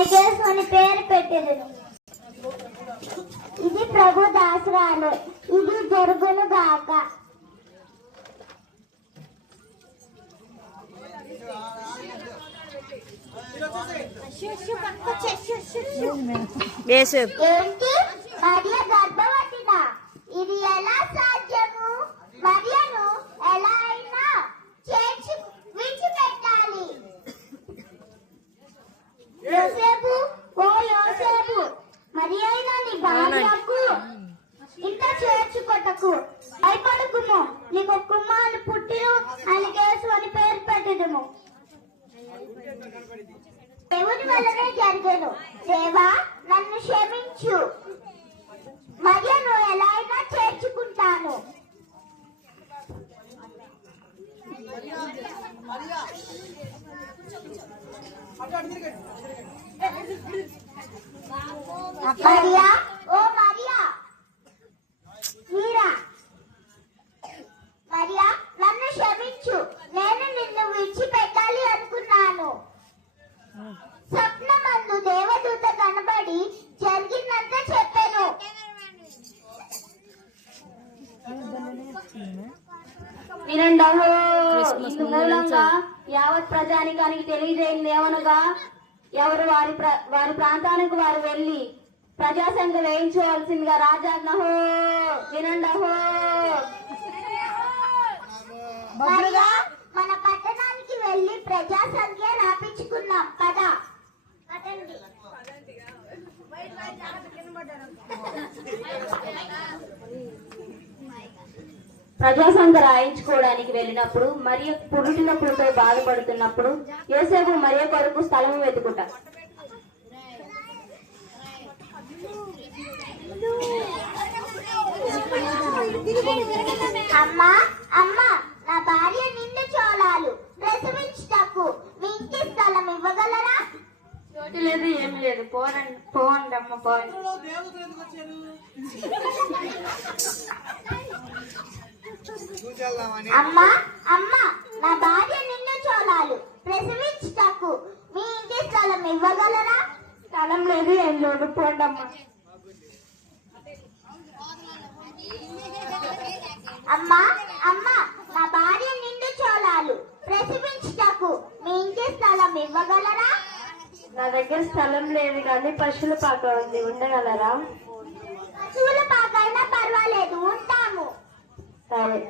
దానికి యేసు పేరు పెట్టెదను. ఇది ప్రభు దాసురాలు, ఇది జరుగును గాక. ఏంటి మరియ గర్భవతిదా? ఇది ఎలా సాధ్యము? మరియను ఎలా అయినా చేర్చి విడిచిపెట్టాలి. యోసేపు, ఓ యోసేపు, మరియ అయినా నీ భార్యకు ఇంత చేర్చుకొట్టకు, భయపడకుము. నీకు కుమారుడు పుట్టిను, ఆయనకి యేసు అని పేరు పెట్టెదము. దేవుని వల్లనే జరిగేను. దేవా, నన్ను క్షమించు. మరియను ఎలా అయినా చేర్చుకుంటాను. మరియా, ఓ మరియా, మీరా. మరియా, నన్ను క్షమించు. నేను నిన్ను విడిచిపెట్టాలి అనుకున్నాను. స్వప్నమందు దేవదూత కనబడి జరిగిందంతా చెప్పాను. వినండహో, ఇందు మూలంగా యావత్ ప్రజానికానికి తెలియజేయండి ఏమనగా, ఎవరు వారి ప్రాంతానికి వారు వెళ్లి ప్రజాసంఖ్య వేయించవలసిందిగా రాజాజ్ఞహో. వినండహో. మన పట్టణానికి వెళ్లి ప్రజాసంఖ్య రాపించుకున్నాం కదా. ప్రజాసంఖ్య రాయించుకోవడానికి వెళ్ళినప్పుడు మరియ పురుటినప్పుడుతో బాధపడుతున్నప్పుడు యోసేపు మరియ కొరకు స్థలం వెతుకుట. అమ్మా, అమ్మా, నా భార్య నిండు చోళాలు ప్రసవించుటకు మీ ఇంటి స్థలం ఇవ్వగలరా? చోటు లేదు, ఏమి లేదు. పోండి అమ్మ, పోండి. అమ్మా, అమ్మా, నా భార్య నిండు చోళాలు ప్రసవించుటకు మీ ఇంటి స్థలం ఇవ్వగలరా? స్థలం లేదు, ఏం లేదు. పోండి అమ్మ. అమ్మా, అమ్మా, నా భార్య నిండు చోళాలు ప్రసవించుటకు మీ ఇంటి స్థలం ఇవ్వగలరా? నా దగ్గర స్థలం లేదు కానీ పశువుల పాక ఉంది, ఉండగలరా? పశువుల పాక అయినా పర్వాలేదు, ఉంటాము. సరే.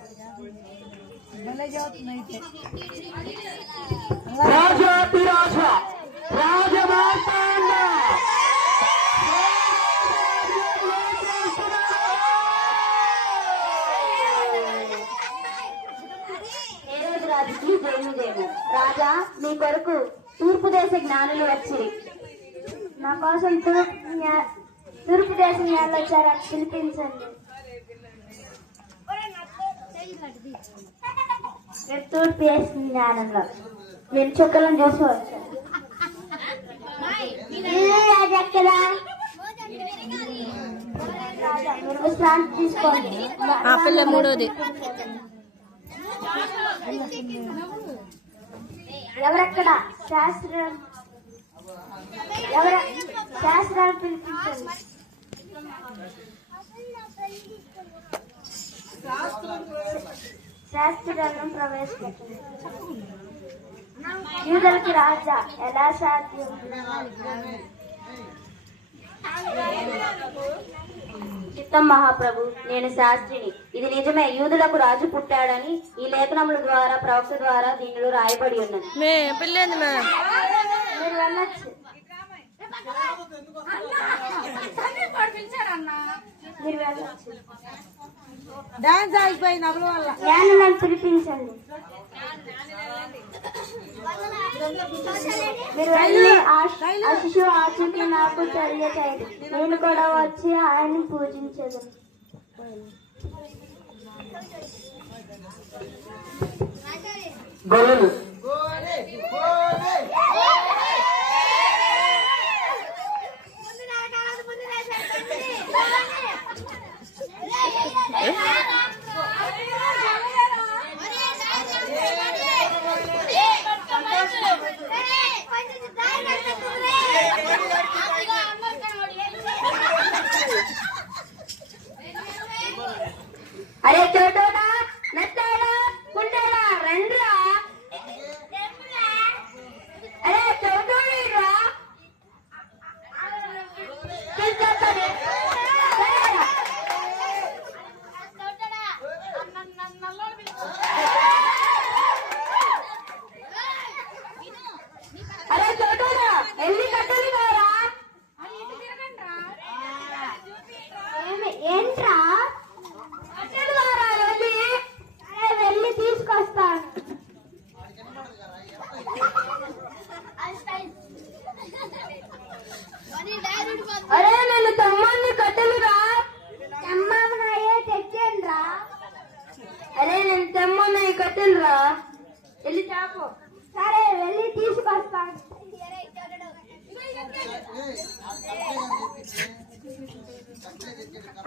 రాజా, మీ కొరకు తూర్పు దేశ జ్ఞానులు వచ్చిరి. నా కోసం తూర్పు దేశ జ్ఞానులు వచ్చారా? పిలిపించండి. తూర్పు దేశ జ్ఞానంలో నేను చుక్కలను చూసి వచ్చాను. మీరు విశ్రాంతి తీసుకోండి. మూడోది ఎవరక్కడ? శాస్త్రాలు పిలిపించండి. శాస్త్రాలను ప్రవేశపెట్టండి. యూదులకి రాజా ఎలా సాధ్యం? చిత్తం మహాప్రభు, నేను శాస్త్రిని. ఇది నిజమే, యూదులకు రాజు పుట్టాడని ఈ లేఖనముల ద్వారా ప్రవక్త ద్వారా దీనిలో రాయబడి ఉన్నది. మీరు వెళ్ళొచ్చు. మీరు వెళ్ళొచ్చు. డాన్స్ అయిపోయింది అవ్వ వల్ల. జ్ఞానులను పిలిపించండి. మీరు వెళ్ళి ఆ శిశువు ఆచూకీ నాకు తెలియచేయండి. నేను కూడా వచ్చి ఆయన్ని పూజించదు.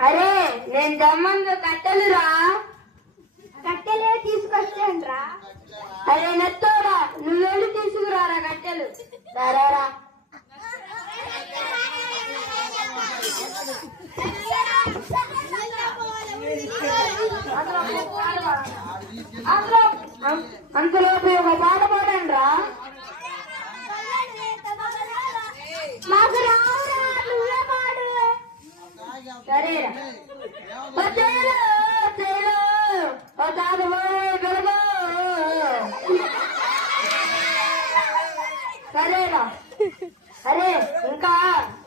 అరే నేను దమ్మంలో కట్టెలురా. కట్టెలే తీసుకొచ్చాను రా. అరే నెత్తోరా నువ్వు వెళ్ళి తీసుకురారా కట్టెలు. సరేరా. అంతలోపు ఒక పాట పాడండి రా. మాకు రావురా, నువ్వే పాడు. సరేరా. ఓ చేయలు, చేయలు, ఓ తాతమో గెలవో. సరేరా. అరే ఇంకా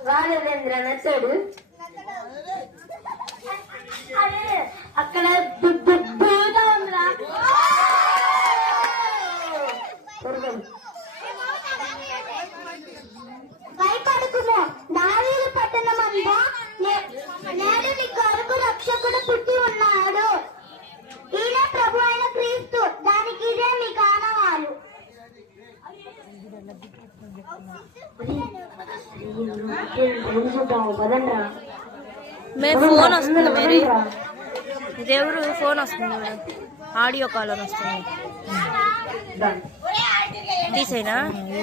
రాలేదేంద్ర నెత్తడు. అరే అక్కడ దుబ్బుగా ఉందిరా. భయపడుకుమో దావీదు పట్టణమందు నేడు నీకు అరుగు రక్షకుడు పుట్టి ఉన్నాడు. ఈయన ప్రభు అయిన క్రీస్తు. దానికి ఇదే మీ కానవాలు. పదండ్రా. మేము ఫోన్ వస్తుంది మరి దేవుడు ఫోన్ వస్తుంది ఆడియో కాల్ వస్తుంది తీసేనా.